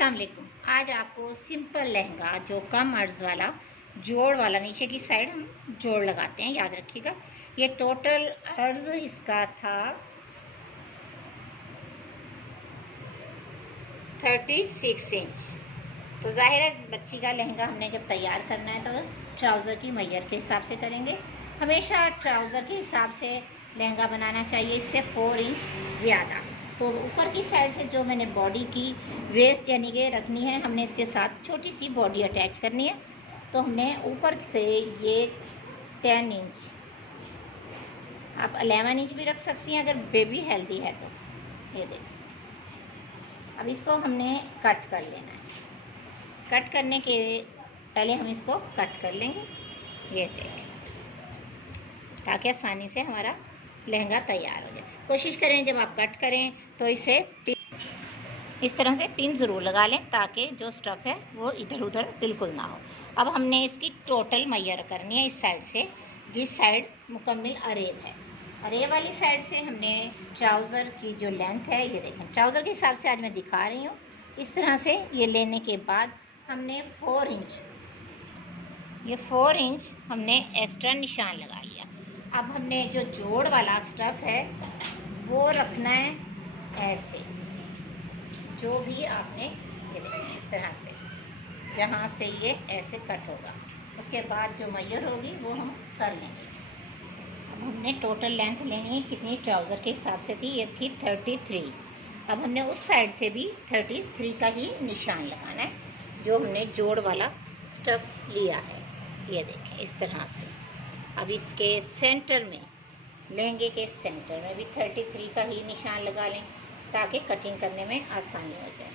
अस्सलाम वालेकुम। आज आपको सिंपल लहंगा जो कम अर्ज वाला जोड़ वाला, नीचे की साइड हम जोड़ लगाते हैं, याद रखिएगा। ये टोटल अर्ज इसका था 36 इंच। तो जाहिर है बच्ची का लहंगा हमने जब तैयार करना है तो ट्राउज़र की मैयर के हिसाब से करेंगे। हमेशा ट्राउज़र के हिसाब से लहंगा बनाना चाहिए, इससे 4 इंच ज़्यादा। तो ऊपर की साइड से जो मैंने बॉडी की वेस्ट यानी कि रखनी है, हमने इसके साथ छोटी सी बॉडी अटैच करनी है। तो हमने ऊपर से ये 10 इंच, आप 11 इंच भी रख सकती हैं अगर बेबी हेल्दी है तो। ये देखिए, अब इसको हमने कट कर लेना है। कट करने के पहले हम इसको कट कर लेंगे, ये देखें, ताकि आसानी से हमारा लहंगा तैयार हो जाए। कोशिश करें जब आप कट करें तो इसे इस तरह से पिन ज़रूर लगा लें, ताकि जो स्टफ़ है वो इधर उधर बिल्कुल ना हो। अब हमने इसकी टोटल मैयर करनी है इस साइड से, जिस साइड मुकम्मल अरेब है। अरेब वाली साइड से हमने ट्राउज़र की जो लेंथ है, ये देखें, ट्राउज़र के हिसाब से आज मैं दिखा रही हूँ। इस तरह से ये लेने के बाद हमने 4 इंच, ये 4 इंच हमने एक्स्ट्रा निशान लगा लिया। अब हमने जो जोड़ वाला स्टफ़ है वो रखना है ऐसे, जो भी आपने ये देखिए इस तरह से, जहाँ से ये ऐसे कट होगा, उसके बाद जो मैयर होगी वो हम कर लेंगे। अब हमने टोटल लेंथ लेनी है, कितनी ट्राउज़र के हिसाब से थी, ये थी 33। अब हमने उस साइड से भी 33 का ही निशान लगाना है, जो हमने जोड़ वाला स्टफ़ लिया है। ये देखें इस तरह से। अब इसके सेंटर में, लहंगे के सेंटर में भी 33 का ही निशान लगा लें, ताकि कटिंग करने में आसानी हो जाए।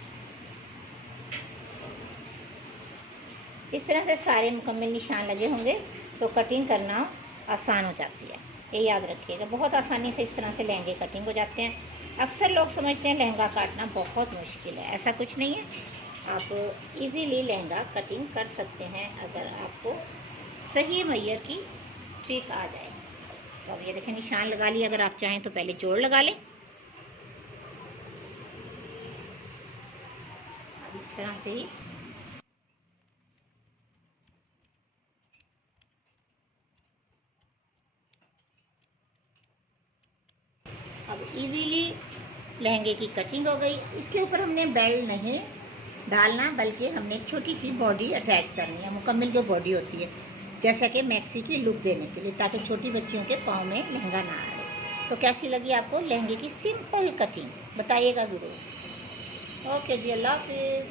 इस तरह से सारे मुकम्मल निशान लगे होंगे तो कटिंग करना आसान हो जाती है, ये याद रखिएगा। बहुत आसानी से इस तरह से लहंगे कटिंग हो जाते हैं। अक्सर लोग समझते हैं लहंगा काटना बहुत मुश्किल है, ऐसा कुछ नहीं है। आप इजीली लहंगा कटिंग कर सकते हैं अगर आपको सही मैयर की ट्रिक आ जाए। तो अब ये देखें, निशान लगा लिया। अगर आप चाहें तो पहले जोड़ लगा लें। अब इस तरह से ही अब इजीली लहंगे की कटिंग हो गई। इसके ऊपर हमने बेल्ट नहीं डालना, बल्कि हमने छोटी सी बॉडी अटैच करनी है, मुकम्मल जो बॉडी होती है, जैसा कि मैक्सी की लुक देने के लिए, ताकि छोटी बच्चियों के पाँव में लहंगा ना आए। तो कैसी लगी आपको लहंगे की सिंपल कटिंग, बताइएगा ज़रूर। ओके जी, अल्लाह हाफिज़।